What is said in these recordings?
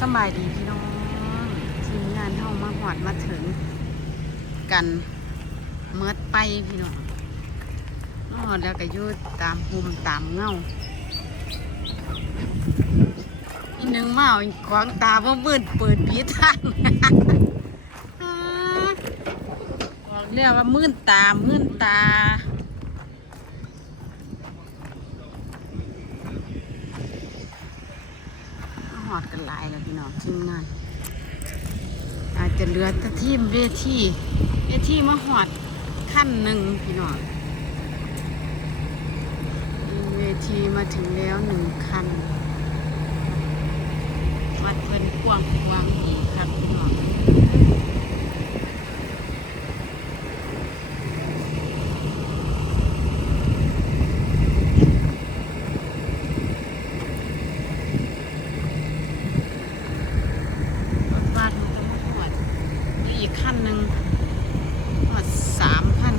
สบายดีพี่น้องทีมงานเฮามาหอดมาถึง กันเมิดไปพี่น้องมาหอดแล้วก็ยุดตามหุมตามเงาอีกหนึ่งมาเอาขวางตาว่ามืดเปิดผีทางอ่าบอกเรียกว่ามื่นตามื่นตามาหอดกัน หลายแล้วพี่น้องทีมงาน อาจจะเหลือแต่ทีมเวทีเวทีมาหอดขั้นหนึ่งพี่น้องเวทีมาถึงแล้วหนึ่งคันวัดเพิ่นกว้างกว้างดีครับพี่น้องรถบัสมันก็มาหอดนี่อีกขั้นหนึ่งหอดสามขั้น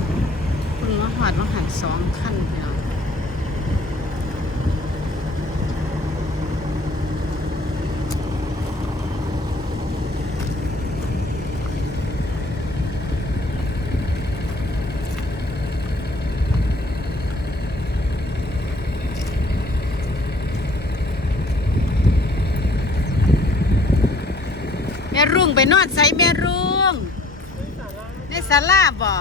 เพิ่งมาหอดมาหันสองขั้นพี่น้อง แม่รุ่ง ไปนอนใส่แม่รุ่งในศาลาบ่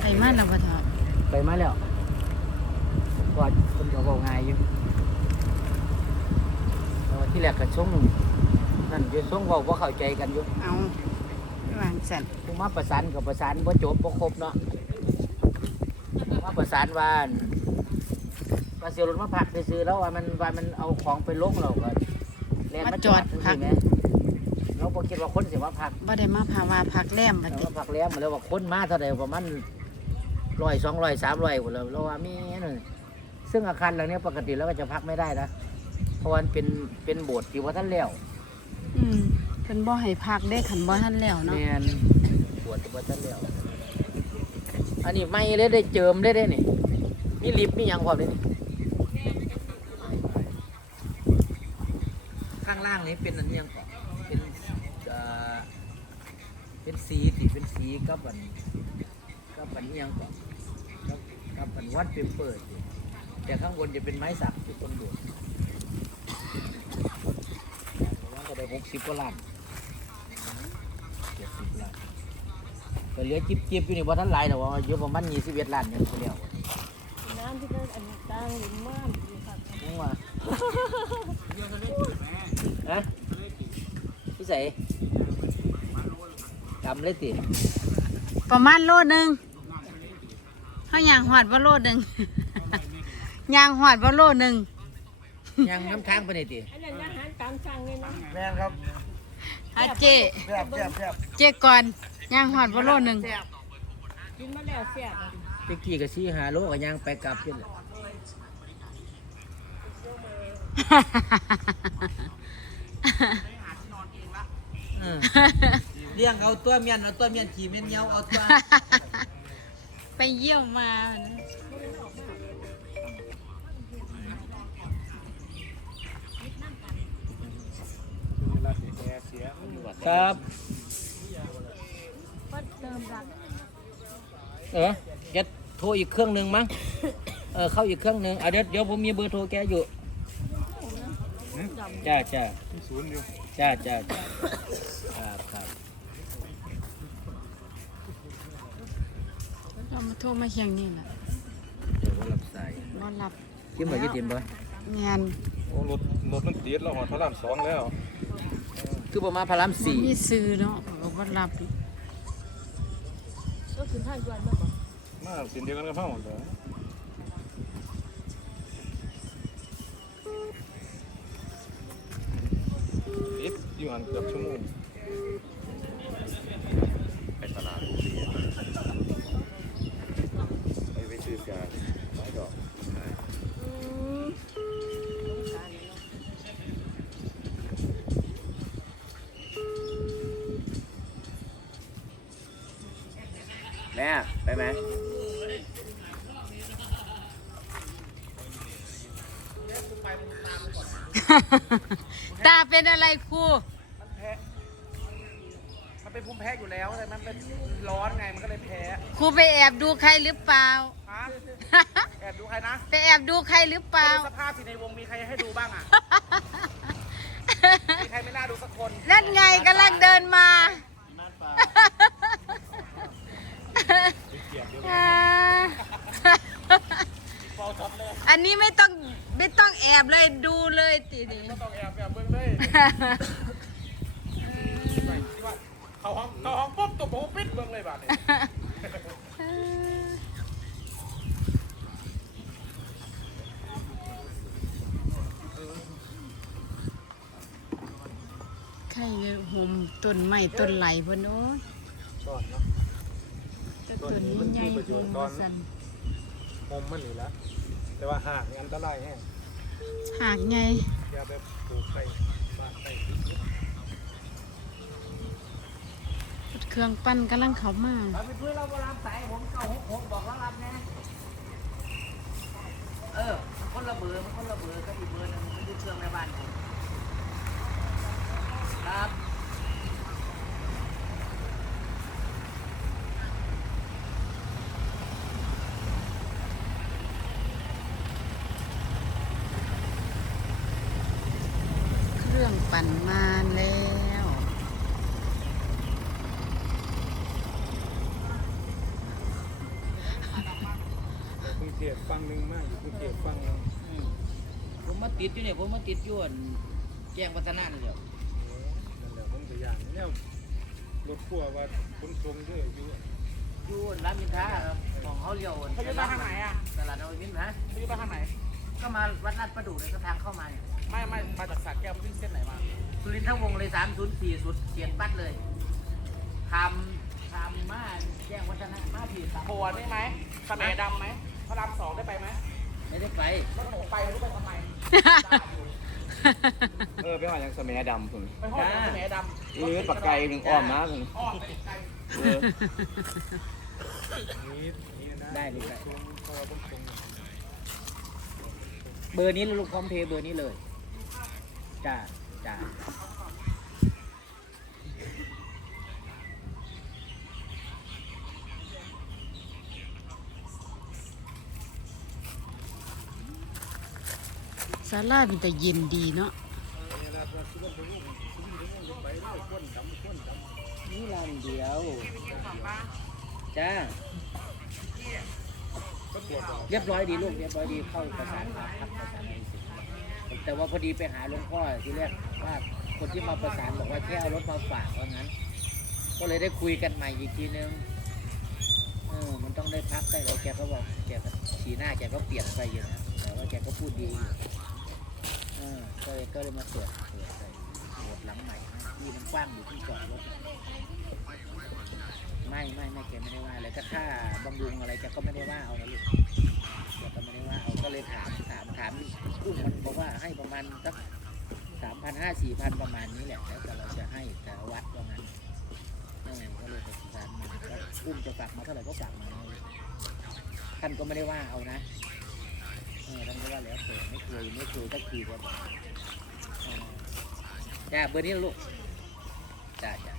ไปมาแล้วบ่ทอไปมาแล้วกอดคนเขาบอกง่ายอยู่ ที่แรกก็ช่วงนั่นอยู่ช่วงเว่าว่าเข้าใจกันอยู่เอาวางสันผู้มาประสานกับประสานว่าจบว่าครบเนาะมาประสานว่าอั่นว่าเสียรถมาพักไปซื้อแล้วว่ามันว่ามันเอาของไปลงเราก็แล่นมาจอดพักไหมเราบอกคิดว่าคนเสียมาพักบ่ได้มาพาว่าพักแรมบัดเรานี้ก็พักแล้วมาแล้วว่าคนมาเท่าไหร่ประมาณร้อยสองร้อยสามร้อยหมดแล้วเราว่ามีนั่นซึ่งอาคารหลังเนี้ยปกติแล้วก็จะพักไม่ได้นะ เพราะว่ามันเป็นเป็นโบสถ์ที่ว่าท่านแล้วอืมเพิ่นบ่ให้พักได้ขันบ่ทันแล้วเนาะแมนโบสถ์ที่ว่าท่านแล้วอันนี้ไม่เลยได้เจิมได้ได้นี่มีลิฟต์มีหยังพร้อมเลยนี่ข้างล่างนี้เป็นอันนี้ยังก่อนเป็นเอ่อเป็นสีที่เป็นสีกับอันกับอันนี้ยังก่อนกับกับอันวัดเปเปอร์สิแต่ข้างบนจะเป็นไม้สักที่ต้นโดดว่าก็ ได้หกสิบกว่าล้านเจ็ดสิบล้านก็เหลือจิบจิบๆอยู่นี่ว่าท่านหลายแต่ว่าเยอะประมาณยี่สิบเอ็ดล้านเนี่ยคนเดียวน้ำที่เป็นอันกลางหรือม่านอยู่ครับนึกว่าฮะพี่ใส่จำเลยติประมาณโลนึงเฮาย่างหอดบ่โลนึงย่างหอดบ่โลนึงยังน้ำทางไปนี่ติอันนั้นอาหารตาม สั่งเลยนะแม่นครับฮะเจ แซ่บแซ่บแซ่บเจก่อนย่างหอดบ่โลนึงกินมาแล้วแซ่บอะตะกี้ก็สี่หาโลก็ยังไปกลับอยู่เลยเออเลี้ยงเอาตัวเมียนเอาตัวเมียนขี่เมียนเหนียวเอาตัว ไปเยี่ยมมา ครับก็เติมรักเออจะโทรอีกเครื่องหนึ่งมั้ง เออเข้าอีกเครื่องหนึ่งอะเดี๋ยวเดี๋ยวผมมีเบอร์โทรแกอยู่จ้าจ้าศูนย์อยู่จ้าจ้าจ้าครับครับเรามาโทรมาเคียงนี่ล่ะเดี๋ยวว่ารับสายบ่รับคิดว่าจะเตรียมบ่งานโอ้รถรถมันติดแล้วหอดพระรามสองแล้ว คือประมาณพระรามบ่สี่มีซื้อเนาะก็บ่รับก็คือท่านจวนมาบอกมาสินเดียวกันกับเฮาเหรอติดอยู่หันเกือบชั่วโมงไปตลาดไปไปซื้อการ เป็นอะไรครูมันแพ้มันเป็นภูมิแพ้อยู่แล้วแต่มันเป็นร้อนไงมันก็เลยแพ้ครูไปแอบดูใครหรือเปล่า ฮะแอบดูใครนะไปแอบดูใครหรือเปล่า ดูสภาพสิในวงมีใครให้ดูบ้างอะมีใครไม่น่าดูสักคนนั่นไงกำลังเดินมาอ่าอันนี้ไม่ต้องไม่ต้องแอบเลยดูเลยตีนี้ ต้องแอบแอบ เบิ้งเลยที่ว่าเขาห้องเขาห้องปุ๊บตัวโบปิดเบิ้งเลยบ้านนี้ใครเลยห่มต้นไม้ต้นไหลเพิ่นโอ้ยตอนเนาะแต่ต้นนี้ใหญ่เพิ่นว่าซั่นมุมมันนี่ละแต่ว่าหากนี่อันตรายแฮงหากไงอย่าไปปลูกไปบ้านไป เครื่องปั้นกำลังเขามาเอาไปเพื่อเราโบราณสายผมเก้าหกหกบอกแล้วรับน่เออคนละเบอร์มันคนละเบอร์ก็อีกเบอร์นึงมันคือเครื่องในบ้านผมครับ เครื่อง ปั่นมาแล้วกรุงเทพฟังหนึงมากอยู่กรุงเทพฟังหนึงอืมผมมาติดอยู่เนี่ยผมมาติดอยู่อันแจ้งวัฒนะนี่เดียวโอ้นั่นแหละผมตัวอย่างแล้วรถพ่วงว่าขนส่งเยอะอยู่อยู่อันรามอินทราครับของเขาเลี้ยวอันเขาจะมาทางไหนอะ ตลาดนวมินทร์นะเขาจะมาทางไหน ก็มาวัดลาดประดู่เลยก็ทางเข้ามาเนี่ยไม่ไม่มาจากสระแก้ววิ่งเส้นไหนมาสุรินทร์ทั้งวงเลยสามศูนย์สี่สุดเขียนปัดเลยทำทำมาแจ้งวัฒนะมาผิดสามโพนี่ไหมสะแหมดำไหมพระรามสองได้ไปไหมไม่ได้ไปแล้วหนูไปรู้ไปทำไมเออไปหาอย่างสมัยดำคุณไปห้องสะแหมดำหรือปักไก่หนึ่งอ้อมมาคุณอ้อมไปไกลเออนี่นี่นะได้ลูกได้ส่งเพราะว่าผมส่ง เบอร์นี้เลยลูกพร้อมเพย์เบอร์นี้เลยจ้าจ้าศาลาเป็นแต่เย็นดีเนาะนี่ลำเดียว จ้า เรียบร้อยดีลูกเรียบร้อยดีเข้าประสานมาครับประสานสร็จแต่ว่าพอดีไปหาหลวงพ่อที่แรกว่าคนที่มาประสานบอกว่าแค่เอารถมาฝากว่างั้น ก็เลยได้คุยกันใหม่อีกทีนึงเออมันต้องได้พักได้แล้วแกก็บอกแกก็สีหน้าแกก็เปลี่ยนไปอยู่นะแต่ว่าแกก็พูดดีอยู่เออก็เลยก็เลยมาตรวจตรวจไปตรวจหลังใหม่ที่มันกว้างอยู่ที่จอดรถ ไม่ไม่ไม่แกไม่ได้ว่าอะไรก็ค่าบำรุงอะไรแกก็ไม่ได้ว่าเอานะลูกแกก็ไม่ได้ว่าเอาก็เลยถามถามถามกุ้งมันบอกว่าให้ประมาณสักสามพันห้าสี่พันประมาณนี้แหละแล้วแต่เราจะให้แต่วัดว่างั้นเออก็เลยประสานมาก็กุ้งจะฝากมาเท่าไหร่ก็ฝากมาท่านก็ไม่ได้ว่าเอานะเออท่านก็ว่าแล้วแต่ไม่เคยไม่เคยก็คือว่าเจ้าเบอร์นี้ลูกจ้าจ้า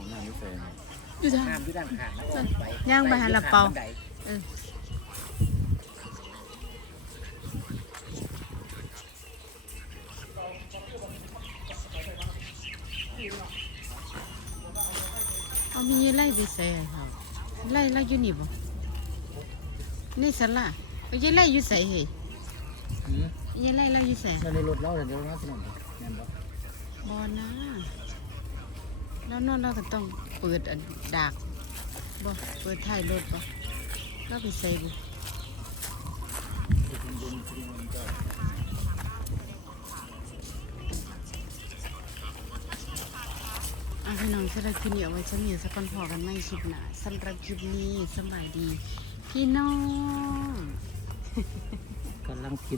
ของงานพิเศษอยู่ทางน้ำที่ด้านข้างนะออกไปย่างไปหาละเปาไปอยู่ข้งบันไดเออเอามีไล่ไปใส่ให้เขาไล่ไล่อยู่นี่บ่นี่สละเอายายไล่อยู่ใส่เฮ้ยหืมยายไล่เราอยู่ใส่เราในรถเราเดี๋ยวเราสนนแม่นบ่บอนะ แล้วนอนเราก็ต้องเปิดอันดากบ่เปิดท้ายรถบ่เราไปใส่บุอะพี่น้องสำหรับคลิปนี้เอาไว้จะมีสักคนพอกันไม่คลิปหนาสำหรับคลิปนี้สบายดี พี่น้องกำลังคิด